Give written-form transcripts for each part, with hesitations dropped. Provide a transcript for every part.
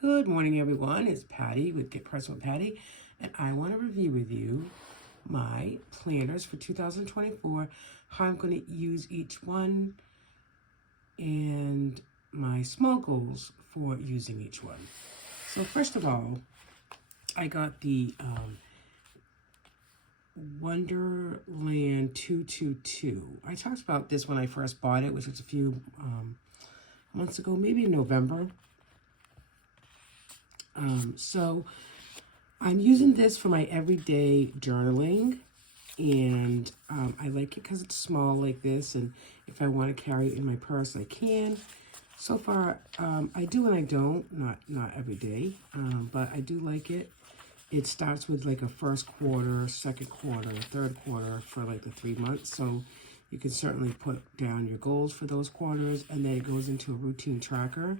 Good morning, everyone. It's Patty with Get Personal with Patty, and I want to review with you my planners for 2024, how I'm going to use each one, and my small goals for using each one. So first of all, I got the Wonderland 222. I talked about this when I first bought it, which was a few months ago, maybe in November. So I'm using this for my everyday journaling, and I like it because it's small like this, and if I want to carry it in my purse, I can. So far, I do and I don't, not every day, but I do like it. It starts with like a first quarter, second quarter, third quarter for like the 3 months, so you can certainly put down your goals for those quarters, and then it goes into a routine tracker.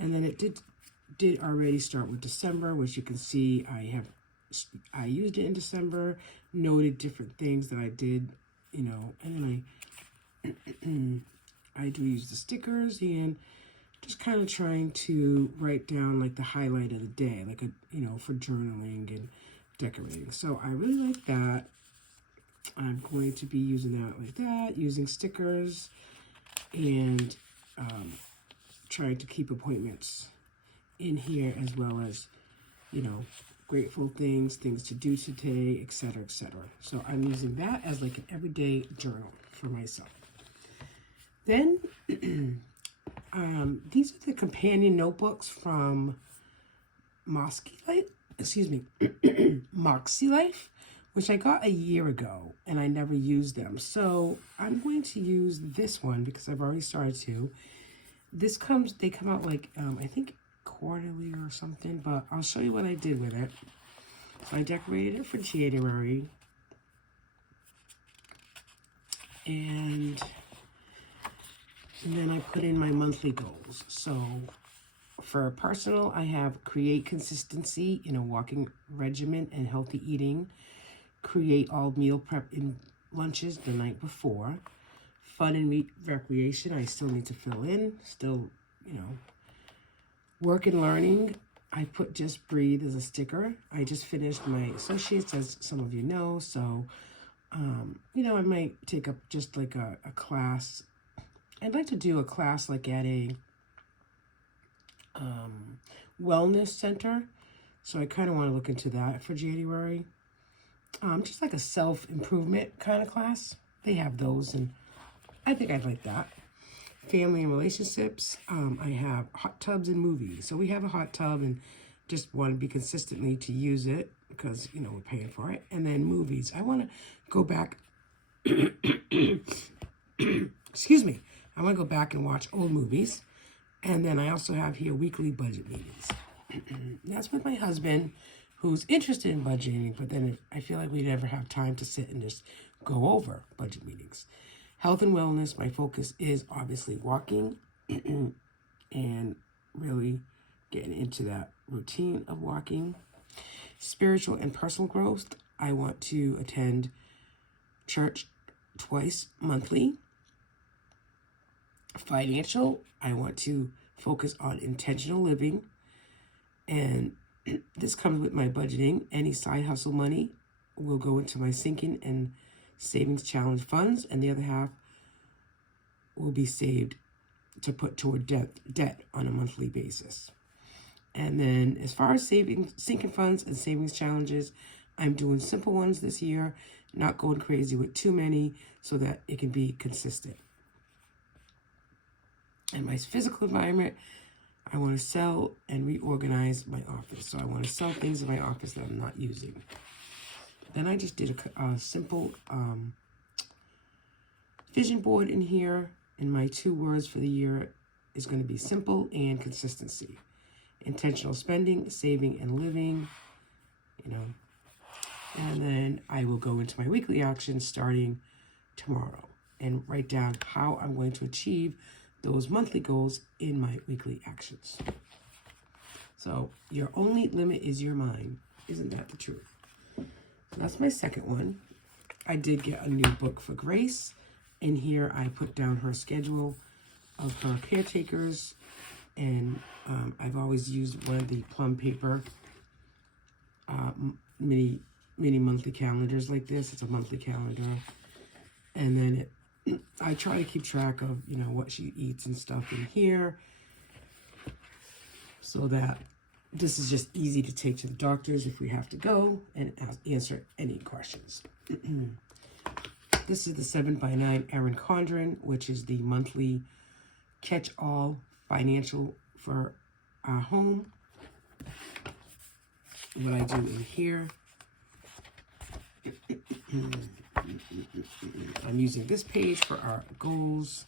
And then it did already start with December, which you can see I used it in December, noted different things that I did, and then I do use the stickers and just kind of trying to write down like the highlight of the day, like for journaling and decorating. So I really like that. I'm going to be using that like that, using stickers and trying to keep appointments in here, as well as, grateful things to do today, etc., etc. So I'm using that as like an everyday journal for myself. Then these are the companion notebooks from Maske Life, Maske Life, which I got a year ago, and I never used them. So I'm going to use this one because I've already started to. They come out like, I think quarterly or something, but I'll show you what I did with it. So I decorated it for January, and then I put in my monthly goals. So for personal, I have create consistency in a walking regimen and healthy eating, create all meal prep in lunches the night before, fun and recreation, I still need to fill in, work and learning, I put just breathe as a sticker. I just finished my associates, as some of you know, so, I might take up just like a class. I'd like to do a class like at a wellness center, so I kind of want to look into that for January. Just like a self-improvement kind of class. They have those, and I think I'd like that. Family and relationships, I have hot tubs and movies. So we have a hot tub and just want to be consistently to use it because, we're paying for it. And then movies. I want to go back, excuse me. I want to go back and watch old movies. And then I also have here weekly budget meetings. That's with my husband, who's interested in budgeting, but then I feel like we never have time to sit and just go over budget meetings. Health and wellness, my focus is obviously walking and really getting into that routine of walking. Spiritual and personal growth, I want to attend church twice monthly. Financial, I want to focus on intentional living, and this comes with my budgeting. Any side hustle money will go into my sinking and savings challenge funds, and the other half will be saved to put toward debt on a monthly basis. And then as far as sinking funds and savings challenges, I'm doing simple ones this year, not going crazy with too many, so that it can be consistent. And my physical environment, I want to sell and reorganize my office. So I want to sell things in my office that I'm not using. Then I just did a simple vision board in here. And my 2 words for the year is going to be simple and consistency. Intentional spending, saving, and living, And then I will go into my weekly actions starting tomorrow and write down how I'm going to achieve those monthly goals in my weekly actions. So your only limit is your mind. Isn't that the truth? So that's my second one. I did get a new book for Grace. In here, I put down her schedule of her caretakers And I've always used one of the plum paper mini monthly calendars like this. It's a monthly calendar. And then I try to keep track of, you know, what she eats and stuff in here, so that this is just easy to take to the doctors if we have to go, and answer any questions. This is the 7x9 Erin Condren, which is the monthly catch-all financial for our home. What I do in here, I'm using this page for our goals,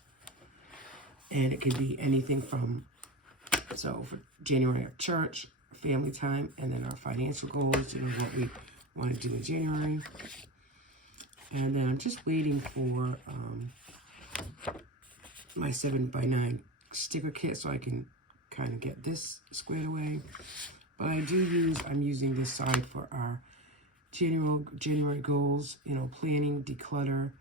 and it could be anything from, so for January, our church, family time, and then our financial goals, you know, what we want to do in January. And then I'm just waiting for my 7x9 sticker kit so I can kind of get this squared away. But I'm using this side for our January goals, you know, planning, declutter,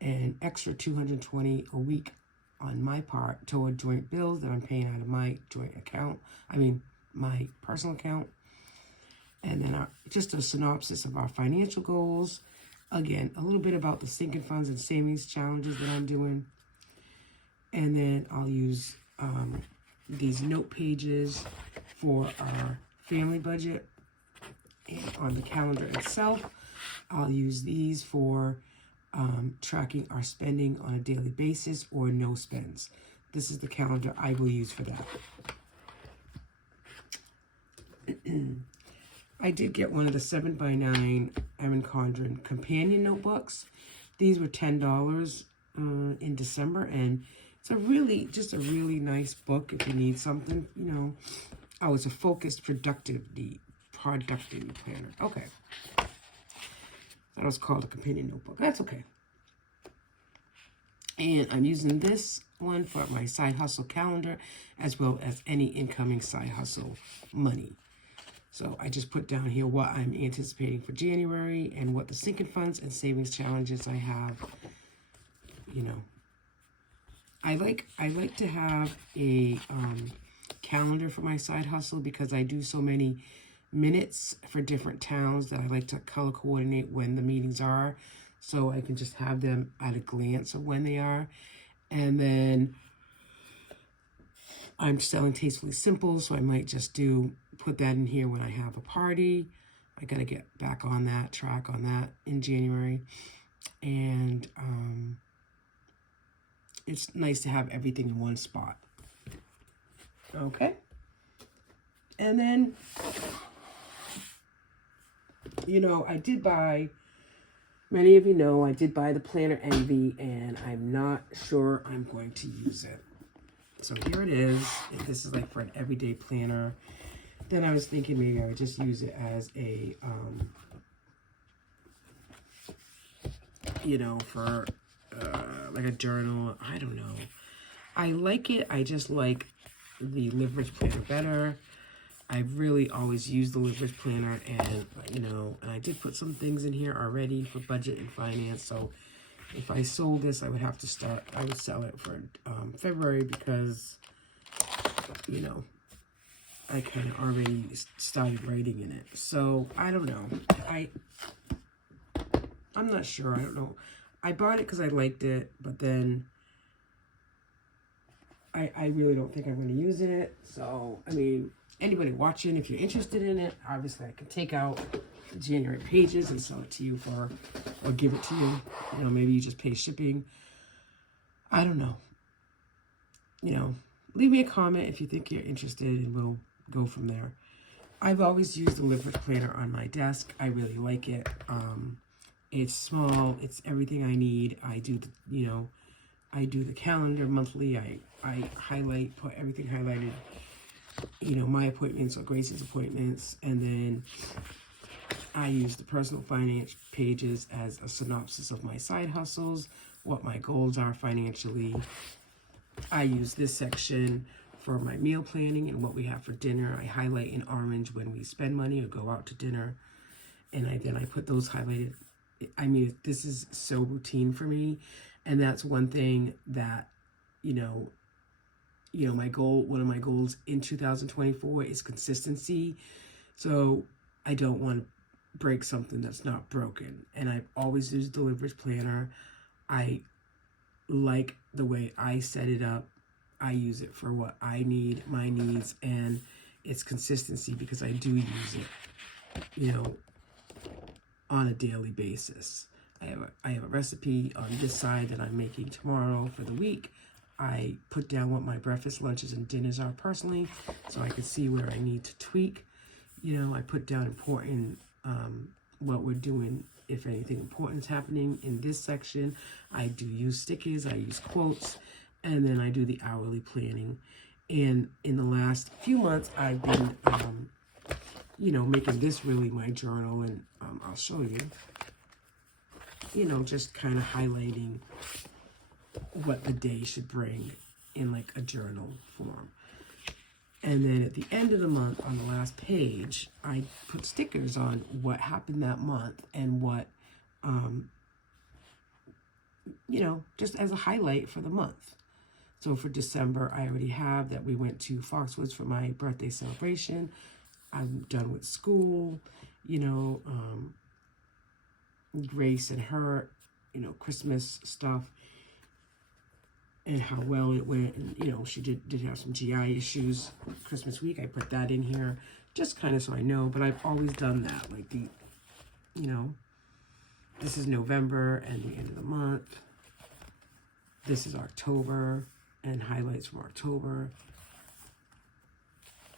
and extra $220 a week on my part toward joint bills that I'm paying out of my joint account. I mean, my personal account. And then just a synopsis of our financial goals. Again, a little bit about the sinking funds and savings challenges that I'm doing. And then I'll use these note pages for our family budget. And on the calendar itself, I'll use these for tracking our spending on a daily basis or no spends. This is the calendar I will use for that. I did get one of the 7x9 Erin Condren companion notebooks. These were $10 in December, and it's just a really nice book if you need something, you know. Oh, it's a focused productivity planner. Okay. That was called a companion notebook. That's okay. And I'm using this one for my side hustle calendar, as well as any incoming side hustle money. So I just put down here what I'm anticipating for January and what the sinking funds and savings challenges I have. You know, I like to have a calendar for my side hustle because I do so many minutes for different towns that I like to color coordinate when the meetings are, so I can just have them at a glance of when they are. And then I'm selling Tastefully Simple, so I might just put that in here when I have a party. I got to get back on that track on that in January. And it's nice to have everything in one spot. Okay. And then, you know, many of you know, I did buy the Planner Envy, and I'm not sure I'm going to use it. So here it is. This is like for an everyday planner. Then I was thinking maybe I would just use it as a, you know, for like a journal. I don't know. I like it. I just like the LiveRichPlanner better. I've really always used the LiveRichPlanner, and, you know, and I did put some things in here already for budget and finance. So if I sold this, I would sell it for February because, you know, I kind of already started writing in it. So I don't know. I'm not sure. I don't know. I bought it because I liked it, but then I really don't think I'm going to use it. So, I mean, anybody watching, if you're interested in it, obviously I can take out the January pages and sell it to you or give it to you. You know, maybe you just pay shipping. I don't know. You know, leave me a comment if you think you're interested, and we'll go from there. I've always used the LiveRichPlanner on my desk. I really like it. It's small. It's everything I need. I do the calendar monthly. I put everything highlighted. You know, my appointments or Grace's appointments, and then I use the personal finance pages as a synopsis of my side hustles, what my goals are financially. I use this section for my meal planning and what we have for dinner. I highlight in orange when we spend money or go out to dinner, and I put those highlighted. I mean, this is so routine for me, and that's one thing that, you know, you know, one of my goals in 2024 is consistency. So I don't want to break something that's not broken. And I've always used the LiveRich Planner. I like the way I set it up. I use it for what I need, my needs, and it's consistency because I do use it, you know, on a daily basis. I have a recipe on this side that I'm making tomorrow for the week. I put down what my breakfast, lunches, and dinners are personally so I can see where I need to tweak. You know, I put down important, what we're doing, if anything important is happening in this section. I do use stickers, I use quotes, and then I do the hourly planning. And in the last few months, I've been, you know, making this really my journal, and I'll show you, you know, just kind of highlighting what the day should bring in like a journal form. And then at the end of the month, on the last page, I put stickers on what happened that month and what, you know, just as a highlight for the month. So for December, I already have that we went to Foxwoods for my birthday celebration. I'm done with school, you know, Grace and her, you know, Christmas stuff, and how well it went. And, you know, she did have some GI issues Christmas week. I put that in here just kind of so I know, but I've always done that. Like the, you know, this is November and the end of the month. This is October and highlights from October.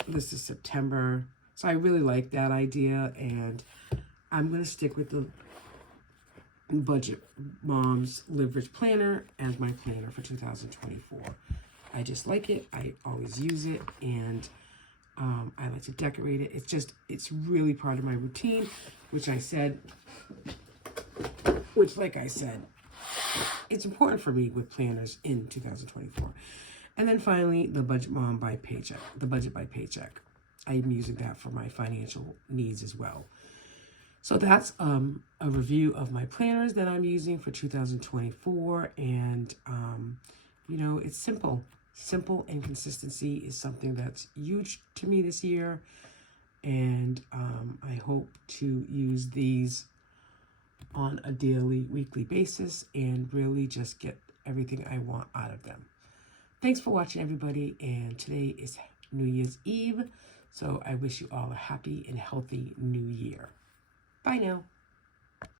This is September. So I really like that idea, and I'm going to stick with the Budget Mom's LiveRich Planner as my planner for 2024. I just like it. I always use it, and I like to decorate it. It's really part of my routine, which like I said, it's important for me with planners in 2024. And then finally, the Budget Mom by Paycheck, the Budget by Paycheck. I'm using that for my financial needs as well. So that's a review of my planners that I'm using for 2024. And, you know, it's simple. Simple and consistency is something that's huge to me this year. And I hope to use these on a daily, weekly basis and really just get everything I want out of them. Thanks for watching, everybody. And today is New Year's Eve. So I wish you all a happy and healthy new year. Bye now.